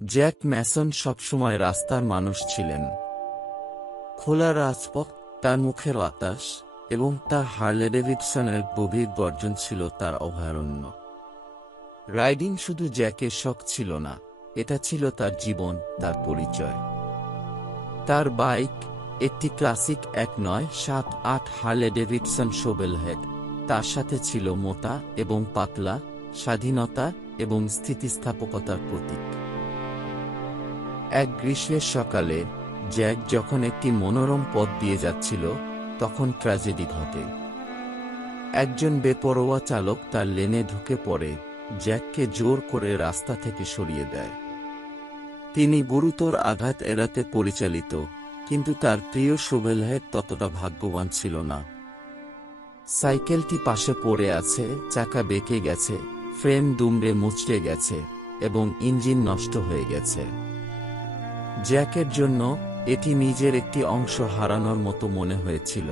Jack Mason সবসময় রাস্তার মানুষ ছিলেন। খোলা রাজপথ, তার মুখের বাতাস এবং তার হার্লে ডেভিডসনের গভীর গর্জন ছিল তার অভয়ারণ্য। রাইডিং শুধু জ্যাকের শখ ছিল না, এটা ছিল তার জীবন, তার পরিচয়। তার বাইক, একটি ক্লাসিক 1978 হার্লে ডেভিডসন শোভেলহেড, তার সাথে ছিল মোটা এবং পাতলা, স্বাধীনতা এবং স্থিতিস্থাপকতার প্রতীক। এক গ্রীষ্মের সকালে জ্যাক যখন একটি মনোরম পথ দিয়ে যাচ্ছিল, তখন ট্র্যাজেডি ঘটে। একজন বেপরোয়া চালক তার লেনে ঢুকে পড়ে, জ্যাককে জোর করে রাস্তা থেকে সরিয়ে দেয়। তিনি গুরুতর আঘাত এড়াতে পরিচালিত, কিন্তু তার প্রিয় শোভেলহেড ততটা ভাগ্যবান ছিল না। সাইকেলটি পাশে পড়ে আছে, চাকা বেঁকে গেছে, ফ্রেম দুমড়ে মুচড়ে গেছে এবং ইঞ্জিন নষ্ট হয়ে গেছে। জ্যাকের জন্য এটি নিজের একটি অংশ হারানোর মতো মনে হয়েছিল।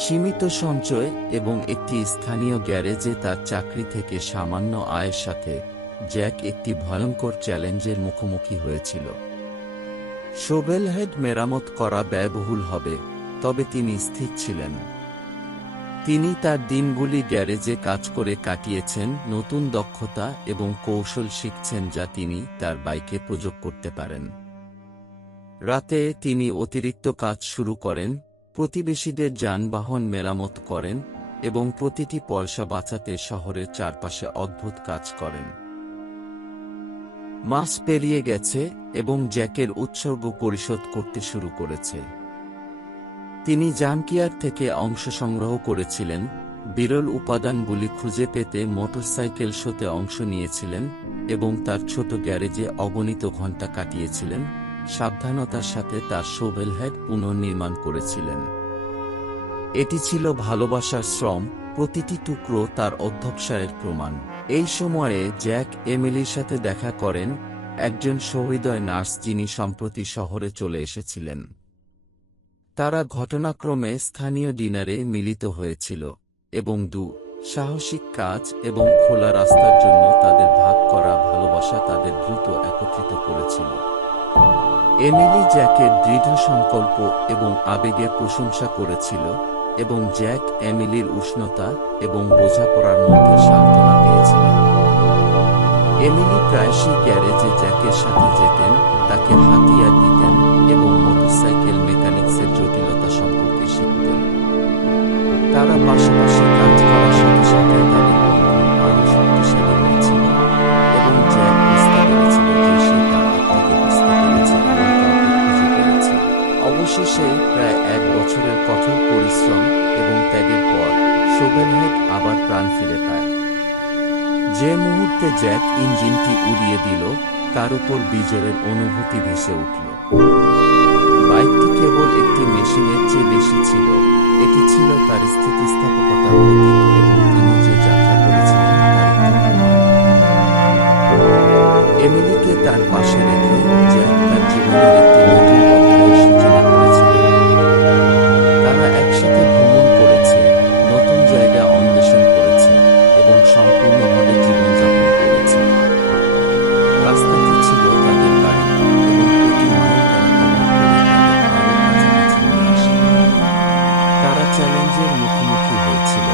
সীমিত সঞ্চয় এবং একটি স্থানীয় গ্যারেজে তার চাকরি থেকে সামান্য আয়ের সাথে জ্যাক একটি ভয়ঙ্কর চ্যালেঞ্জের মুখোমুখি হয়েছিল। শোভেলহেড মেরামত করা ব্যয়বহুল হবে, তবে তিনি স্থির ছিলেন। তিনি তার দিনগুলি গ্যারেজে কাজ করে কাটিয়েছেন, নতুন দক্ষতা এবং কৌশল শিখছেন যা তিনি তার বাইকে প্রয়োগ করতে পারেন। রাতে তিনি অতিরিক্ত কাজ শুরু করেন, প্রতিবেশীদের যানবাহন মেরামত করেন এবং প্রতিটি পয়সা বাঁচাতে শহরের চারপাশে অদ্ভুত কাজ করেন। মাস পেরিয়ে গেছে এবং জ্যাকের উৎসর্গ পরিশোধ করতে শুরু করেছে। তিনি জাঙ্কিয়ার্ড থেকে অংশ সংগ্রহ করেছিলেন, বিরল উপাদানগুলি খুঁজে পেতে মোটরসাইকেল শোতে অংশ নিয়েছিলেন এবং তার ছোট গ্যারেজে অগণিত ঘন্টা কাটিয়েছিলেন, সাবধানতার সাথে তার শোভেলহেড পুনর্নির্মাণ করেছিলেন। এটি ছিল ভালোবাসার শ্রম, প্রতিটি টুকরো তার অধ্যবসায়ের প্রমাণ। এই সময়ে জ্যাক এমিলির সাথে দেখা করেন, একজন সহৃদয় নার্স যিনি সম্প্রতি শহরে চলে এসেছিলেন। তারা ঘটনাক্রমে স্থানীয় ডিনারে মিলিত হয়েছিল এবং সাহসিক কাজ এবং খোলা রাস্তার জন্য তাদের ভাগ করা ভালোবাসা তাদের দ্রুত একত্রিত করেছিল। এমিলি জ্যাকের দৃঢ় সংকল্প এবং আবেগের প্রশংসা করেছিল এবং জ্যাক এমিলির উষ্ণতা এবং বোঝাপড়ার মধ্যে সান্ত্বনা পেয়েছিলেন। এমিলি প্রায়শই গ্যারেজে জ্যাকের সাথে যেতেন, তাকে হাতিয়ার দিতেন এবং মোটরসাইকেল মেকানিক্সের জটিলতা সম্পর্কে শিখতেন। তারা পাশাপাশি কাজ করার সাথে সাথে তাদের বন্ধন আরও শক্তিশালী হয়েছিল এবং জ্যাক বুঝতে পেরেছিল যে সে তার আত্মাকে বুঝতে পেরেছে এবং কাউকে খুঁজে পেয়েছে। অবশেষে প্রায় 1 বছরের কঠোর পরিশ্রম এবং ত্যাগের পর শোভেলহেড আবার প্রাণ ফিরে পায়। যে মুহূর্তে জ্যাক ইঞ্জিনটি উড়িয়ে দিল, তার উপর বিজয়ের অনুভূতি ভেসে উঠল। বাইকটি কেবল একটি মেশিনের চেয়ে বেশি ছিল, এটি ছিল তার স্থিতিস্থাপকতার প্রতীক এবং তিনি যে যাত্রা করেছিলেন তার একটি প্রমাণ। এমিলিকে তার পাশে রেখে জ্যাক তার জীবনের একটি নতুন অধ্যায়ের সূচনা করেছিলেন। তারা একসাথে ভ্রমণ করেছে, নতুন জায়গা অন্বেষণ করেছে এবং সম্পূর্ণভাবে জীবনযাপন করেছে। রাস্তাটি ছিল তাদের বাড়ি এবং প্রতি মাইল তারা কভার করে তাদের আরও কাছাকাছি নিয়ে আসে। তারা চ্যালেঞ্জের মুখোমুখি হয়েছিল,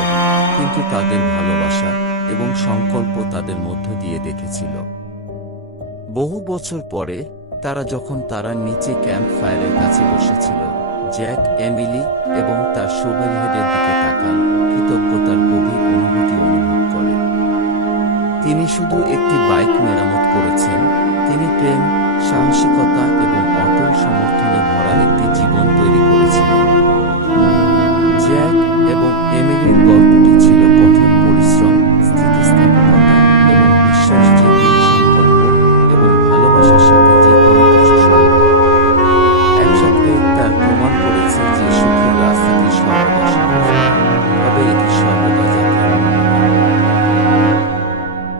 কিন্তু তাদের ভালোবাসা এবং সংকল্প তাদের মধ্য দিয়ে দেখেছিল। বহু বছর পরে যখন তারা নিচে ক্যাম্প ফায়ারের কাছে বসেছিল, জ্যাক এমিলি এবং তার শোভেলহেডের দিকে তাকান, কৃতজ্ঞতার গভীর অনুভূতি অনুভব করে। তিনি শুধু একটি বাইক মেরামত করেছেন, তিনি প্রেম, সাহসিকতা এবং অটল সমর্থনে ভরা একটি জীবন তৈরি করেছিলেন। জ্যাক এবং এমিলির গল্প